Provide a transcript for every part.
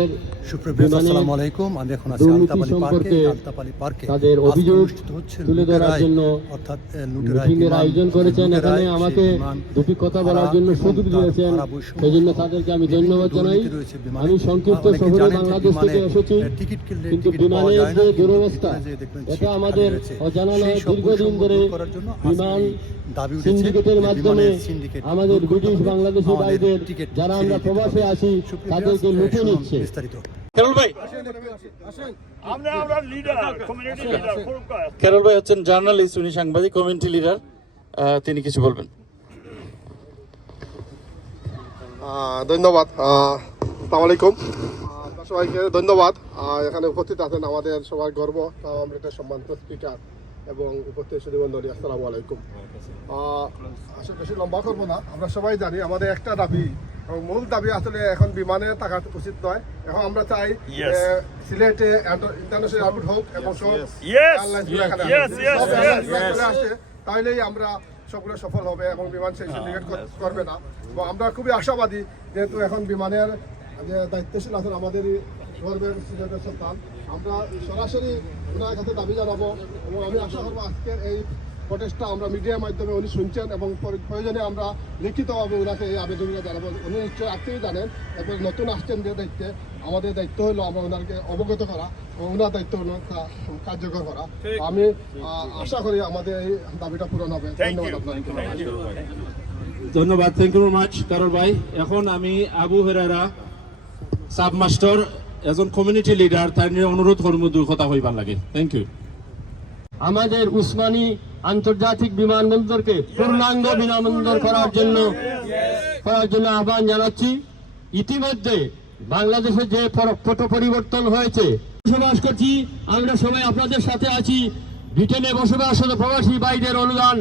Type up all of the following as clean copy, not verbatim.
আসসালামু আলাইকুম। আমি এখন আছি আলতাপালি পার্কে। তাদের অভিযোগ তুলে ধরার জন্য অর্থাৎ মিটিংয়ের আয়োজন করেছেন। এখানে আমাকে দুটি কথা বলার জন্য সুযোগ দিয়েছেন, সেই জন্য তাদেরকে আমি ধন্যবাদ জানাই। আমি সংক্ষিপ্ত শহরে বাংলাদেশ থেকে এসেছি, কিন্তু বিমানের যে দুরবস্থা এটা আমাদের অজানা নয়। দীর্ঘদিন ধরে বিমান সিন্ডিকেটের মাধ্যমে আমাদের ব্রিটিশ বাংলাদেশি ভাইদের, যারা আমরা প্রবাসে আছি, তাদেরকে লুটে নিচ্ছে। কেরল ভাই হচ্ছেন জার্নালিস্ট, উনি সাংবাদিক, কমিউনিটি লিডার। তিনি কিছু বলবেন। ধন্যবাদ। আসসালামু আলাইকুম। সবাইকে ধন্যবাদ। এখানে উপস্থিত আছেন আমাদের সবার গর্ব আমরা সম্মানিত স্পিকার এবং উপস্থিত সুধীমণ্ডলী, আসসালামু আলাইকুম। আসলে বেশি লম্বা করবো না। আমরা সবাই জানি আমাদের একটা দাবি এবং মূল দাবি আসলে এখন বিমানে থাকা উচিত নয়। এখন আমরা চাই সিলেটে ইন্টারন্যাশনাল এয়ারপোর্ট হোক এবং সব এয়ারলাইন্সগুলো এখানে আসে, তাহলেই আমরা সবগুলো সফল হবে এবং বিমান সেই সিন্ডিকেট করবে না। এবং আমরা খুবই আশাবাদী, যেহেতু এখন বিমানের যে দায়িত্বশীল আছেন আমাদের গর্বের সিলেটের সন্তান, আমরা সরাসরি ওনার কাছে দাবি জানাবো এবং আমি আশা করবো আজকের এই প্রটেস্টটা আমরা মিডিয়ার মাধ্যমে উনি শুনছেন এবং প্রয়োজনে আমরা লিখিতভাবে ওনাকে এই আবেদনটা জানাবো। উনি নিশ্চয়ই আগেই জানেন এবং নতুন আসছেন যে দায়িত্বে, আমাদের দায়িত্ব হলো আমরা ওনাকে অবগত করা এবং ওনার দায়িত্ব কার্যকর করা। আমি আশা করি আমাদের এই দাবিটা পূরণ হবে। ধন্যবাদ আপনাকে। ধন্যবাদ, থ্যাংক ইউ মাচ কারোর ভাই। এখন আমি আবু হেরারা সাবমাস্টার এজন কমিউনিটি লিডার, তার নিয়ে অনুরোধ করবো দুই কথা হইবার লাগে। Thank you. আমাদের উসমানী আন্তর্জাতিক বিমানবন্দরকে পূর্ণাঙ্গ বিমানবন্দর করার জন্য আহ্বান জানাচ্ছি। ইতিমধ্যে বাংলাদেশে যে পট পরিবর্তন হয়েছে, বসবাস করছি, আমরা সবাই আপনাদের সাথে আছি। ব্রিটেনে বসবাসরত প্রবাসী ভাইদের অনুদান,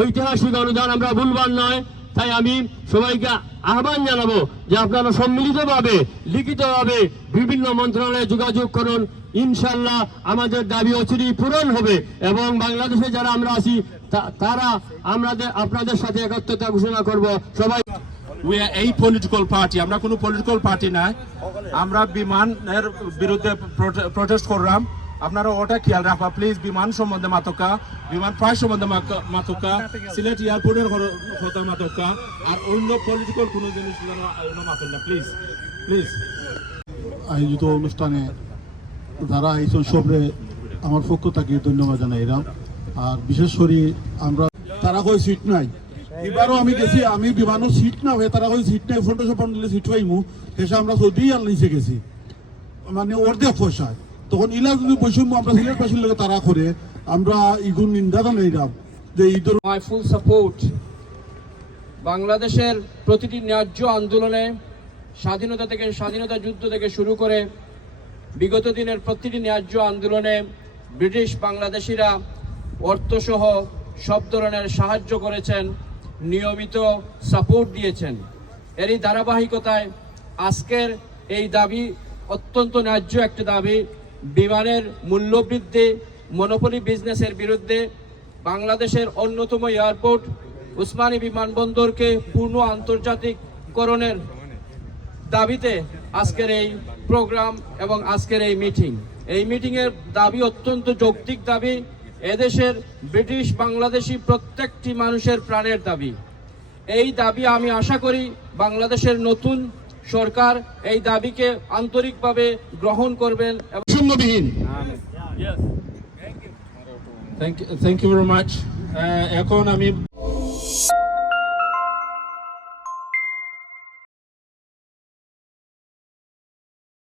ঐতিহাসিক অনুদান আমরা ভুলবার নয়। তাই আমি সবাইকে আহ্বান জানাবো যে আপনারা সম্মিলিতভাবে লিখিতভাবে বিভিন্ন মন্ত্রণালয়ে যোগাযোগ করুন। ইনশাল্লাহ আমাদের দাবি অচিরেই পূরণ হবে এবং বাংলাদেশে যারা আমরা আছি তারা আপনাদের সাথে একত্রতা ঘোষণা করব। সবাই উই আর এই পলিটিক্যাল পার্টি, আমরা কোনো পলিটিক্যাল পার্টি না। আমরা বিমানের বিরুদ্ধে প্রটেস্ট করলাম। আপনারা ওটা খেয়াল রাখবা প্লিজ। বিমান সম্বন্ধে মাতকা, বিমান প্রায় সম্বন্ধে মাতকা, সিলেট এয়ারপোর্টের কথা মাতকা, আর অন্য পলিটিক্যাল কোনো জিনিস মাতেন না প্লিজ প্লিজ। আয়োজিত অনুষ্ঠানে যারা এই সবরে আমার পক্ষ থেকে ধন্যবাদ জানাই এরাম। আর বিশেষ করে আমরা তারা কই সিট নাই, এবারও আমি গেছি, আমি বিমানের সিট না হয়ে তারা কই সিট নাই, ফটো সব নিলে সিট পাইমু, হেসে আমরা সৌদি এয়ারলাইন্সে গেছি, মানে অর্ধেক পয়সায়। তখন ইলা যদি বৈষম্য আমরা সিলেটবাসীর লোক তারা করে, আমরা ইগুন নিন্দা জানাই যে ঈদের মাই ফুল সাপোর্ট। বাংলাদেশের প্রতিটি ন্যায্য আন্দোলনে স্বাধীনতা যুদ্ধ থেকে শুরু করে বিগত দিনের প্রতিটি ন্যায্য আন্দোলনে ব্রিটিশ বাংলাদেশিরা অর্থসহ সব ধরনের সাহায্য করেছেন, নিয়মিত সাপোর্ট দিয়েছেন। এরই ধারাবাহিকতায় আজকের এই দাবি অত্যন্ত ন্যায্য একটি দাবি। বিমানের মূল্যবৃদ্ধি, মনোপলি বিজনেসের বিরুদ্ধে বাংলাদেশের অন্যতম এয়ারপোর্ট উসমানী বিমানবন্দরকে পূর্ণ আন্তর্জাতিককরণের দাবিতে আজকের এই প্রোগ্রাম এবং আজকের এই মিটিংয়ের দাবি অত্যন্ত যৌক্তিক দাবি। এদেশের ব্রিটিশ বাংলাদেশি প্রত্যেকটি মানুষের প্রাণের দাবি। এই দাবি আমি আশা করি বাংলাদেশের নতুন সরকার এই দাবিকে আন্তরিকভাবে গ্রহণ করবেন। Thank you very much. এখন আমি